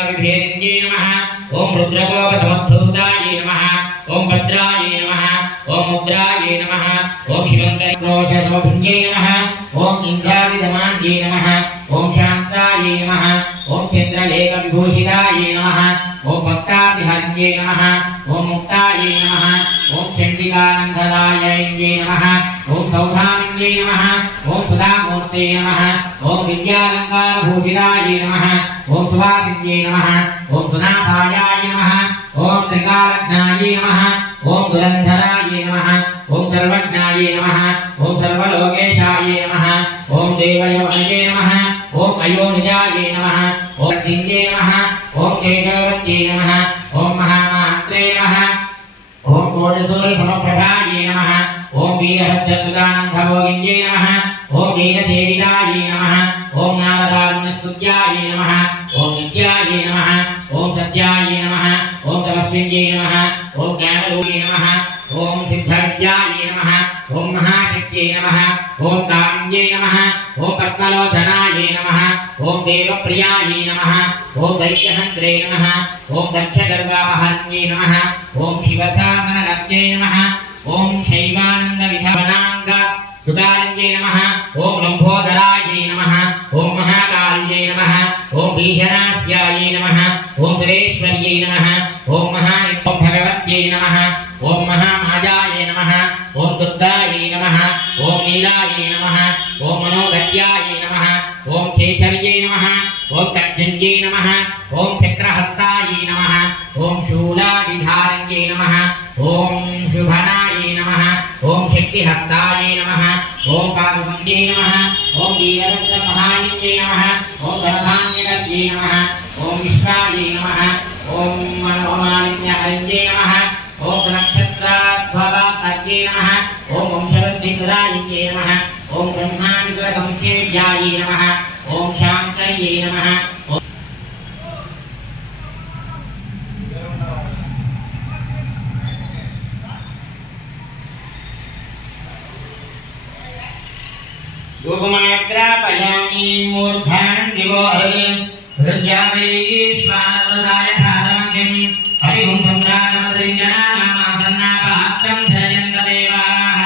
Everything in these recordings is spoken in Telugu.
विभेदिन्ये नमः ओम रुद्रकोपसमुद्भूताये नमः ओम भद्राये नमः ओम मुद्राये नमः ओम शिवङ्करोषशोभिन्ये नमः ओम इन्द्रादिदमान्ये नमः ओम शान्ताये नमः ओम चन्द्रलेखविभूषिताये नमः ओम भक्ताभिहन्ये नमः ओम मुक्ताये नमः ओम चण्डिकानन्ददायिन्ये नमः ओम सौधामिन्ये नमः ओम सुधामूर्ते नमः ओम विद्यालङ्कारभूषिताये नमः ओम सुवासिन्ये नमः ओम सुनाथायाय नमः ओम त्रिकालज्ञाये नमः ओम दुरन्धराये नमः ओम सर्वज्ञाये नमः ओम सर्वलोकेशाये नमः ओम देवयोनये नमः ओम अयोनिजाये नमः ओम सिंहे नमः ओम केशवत्ये नमः ओम महामात्रे नमः ओम कोटसूरसमप्रभाये नमः ओम वीरभद्रकृतानन्दभोगिन्ये नमः ओम वीरसेविताये नमः ओम नारदारुण्यस्तुत्याये नमः ओम नित्याये नमः ओम सत्याये नमः ओम तपस्विन्ये नमः ओम ज्ञानरूपिणे नमः ओम सिद्धविद्याये नमः ओम महाशक्त्यै नमः ओम काम्ये नमः ओम पद्मलोचनाये नमः ओम देवप्रियाये नमः ओम दैत्यहन्त्रे नमः ओम दक्षगर्गावहन्ये नमः ओम शिवशासनगत्ये नमः ओम शैवानन्दविधवनाङ्ग सुदारिण्ये नमः ओम लम्बोदराये नमः ओम महाकाल्ये नमः ओम भीषणास्याये नमः ओम सुरेश्वर्ये नमः ओम भगवत्यै नमः ओम महामायाये नमः ओम दुर्गायै नमः ओम नीलायै नमः ओम मनोगत्यायै नमः ओम केचर्ये नमः ओम तद्धिन्ये नमः ओम चक्रहस्तायै नमः ओम शूलाविधारण्ये नमः ओम शुभनायै नमः ओम शक्तिहस्तायै नमः ओम पादुकन्ये नमः ओम वीरभद्रसहायिन्ये नमः ओम धनधान्यगत्ये नमः ओम विश्वायै नमः ओम मनोमालिन्यहरण्ये नमः ओम नक्षत्राध्ववातये नमः ओम वंशवृद्धिकृतायै नमः ओम ब्रह्माण्डसंसेव्यायै नमः ओम शान्तये नमः योगमाग्रापयामि मूर्धानं दिवोहरं हृदयामेश्वराय धारणं हरिं सम्राजमदृञ्जनानामासन्नापात्रं जयन्तदेवाः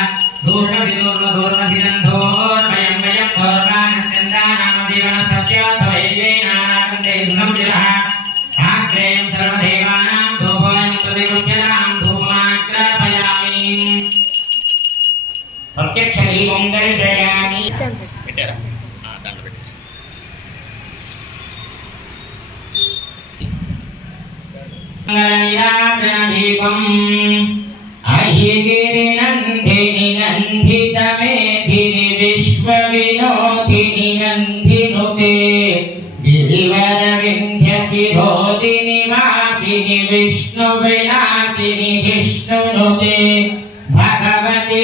दूर्णविदूर्णदूर्णसिदन्धोर्वयं वयं धोर्वानन्दन्दानामदेवनस्तस्याथवैवेनानाकन्देशं जिरः आग्रेयं सर्वदेवानां धूपोऽयं प्रतिगृह्यतां धूपमाग्रापयामि प्रत्यक्षदीपं दर्शयामि పెట్టారా దాంట్లో పెట్టేసి దీపం అహిగిరినందిని నందితమేధిని విశ్వవినోదిని నందినుతే గిరివర వింధ్య శిరోదిని వాసిని విష్ణు విలాసిని జిష్ణునుతే భగవతి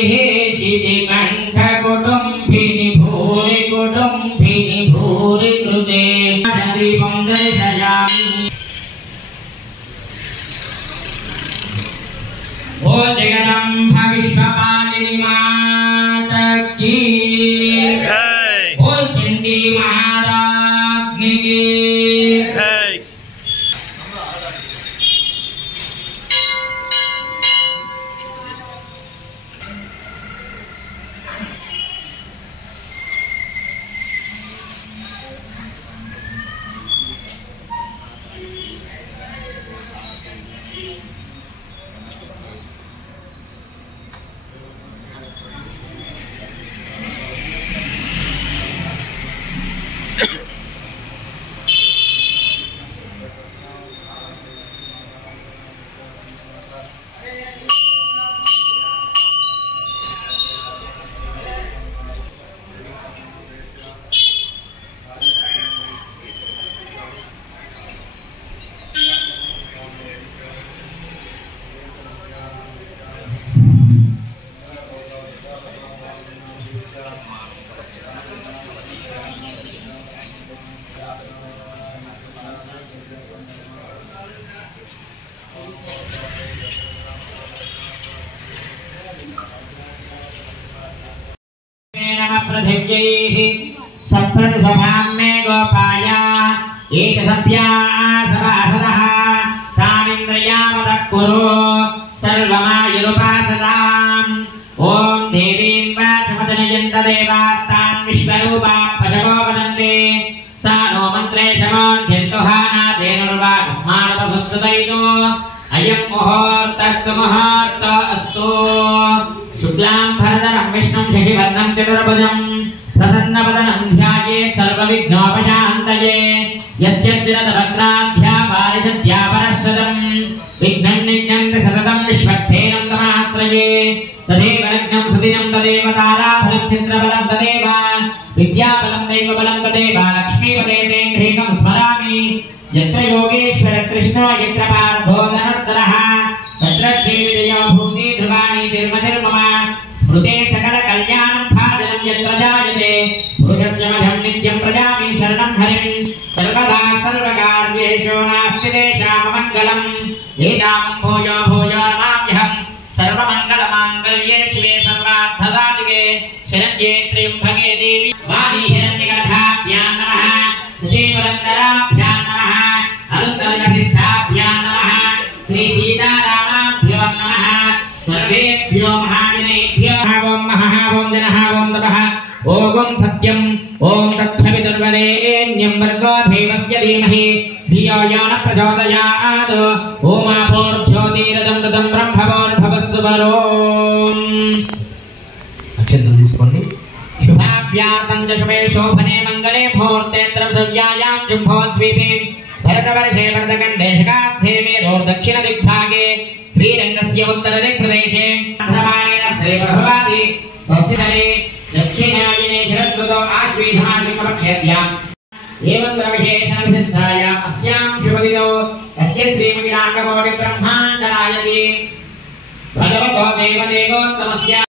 శితి కంఠ కుటుంబిని భూరి కుటుంబిని భూరి కృతే దీపం దర్శయామి ఓ జగదంబ విశ్వపాలిని మాత కీ ఓ చండీ మహారాజ్ఞి కీ पृथिव्यैः सप्रतिसभां मे गोपाय ఏక సభ్యా సభాసదః తామింద్రియావదః కురు సర్వమాయురుపాసతాం ఓం దేవీం వాచమదనయంత దేవాస్తాన్ విశ్వరూపా పశవో వదంతే సా నో మంత్రేశమోర్జంతుహానాదేనుర్వాస్మానపసుస్తదైతో అయం ముహూర్తస్సు ముహూర్త అస్తు శుక్లాం భరధరం విష్ణుం శశివర్ణం చతుర్భుజం ప్రసన్నవదనం ధ్యాయేత్ సర్వవిఘ్నోపశాంతయే యస్య దినదవక్రాధ్యా పారిషద్యా పరశ్వతం విఘ్నం నిఘ్నంతి సతతం విశ్వక్సేనం తమాశ్రయే తదేవ లగ్నం సుదినం తదేవ తారాఫలం చంద్రబలం తదేవ విద్యాబలం దైవబలం తదేవ లక్ష్మీపదే హ్రీకం స్మరామి యత్ర యోగేశ్వర కృష్ణో యత్ర పార్థో ధనుర్ధరః తత్ర శ్రీవిజయో భూతి ధ్రువాణి తిర్మతిర్మమ స్మృతే సకల కళ్యాణం భాజనం యత్ర జాయతే పురుషస్య మధ్యం నిత్యం ప్రజామి శరణం హరిం సర్వదా సర్వకార్యేషు నాస్తి దేశామమంగళం ఏతాం భూయో భూయో నమామ్యహం సర్వమంగళమాంగళ్యే శివే సర్వార్థసాధికే శరణ్యే త్ర్యంబకే దేవి వాణీ హిరణ్యగర్భాభ్యాం నమః సుజీవరంతరాభ్యాం నమః అరుంధతిష్టాభ్యాం నమః శ్రీ సీతారామాభ్యో నమః సర్వేభ్యో మహాజనేభ్యో ఓం మహః ఓం జనః ఓం తపః ఓం సత్యం ఓం తత్సవితుర్వరేణ్యం భర్గో దేవస్య ధీమహి ధియో యో న ప్రచోదయాత్ ఓం ఆపోర్జ్యోతిరదం రదం బ్రహ్మవోర్భవస్సు వరోం అక్షంతలు తీసుకోండి శుభాభ్యార్థం చ శుభే శోభనే మంగళే ముహూర్తే త్రవ్యాయాం జంబోద్వీపే భరతవర్షే భరతఖండే శకాబ్దే మేరోర్దక్షిణ దిగ్భాగే శ్రీరంగస్య ఉత్తరదిక్ప్రదేశే అధమానేన శ్రీప్రభవాది వస్తిధరే దక్షిణాయనే శరద్రుతో ఆశ్వీజమాసికపక్షేభ్యాం ఏవం విశేషణవిశిష్టాయ అస్యాం శుభదినో అస్య శ్రీమతి రాంగకోటి బ్రహ్మాండనాయకి భగవతో దేవదేవోత్తమస్య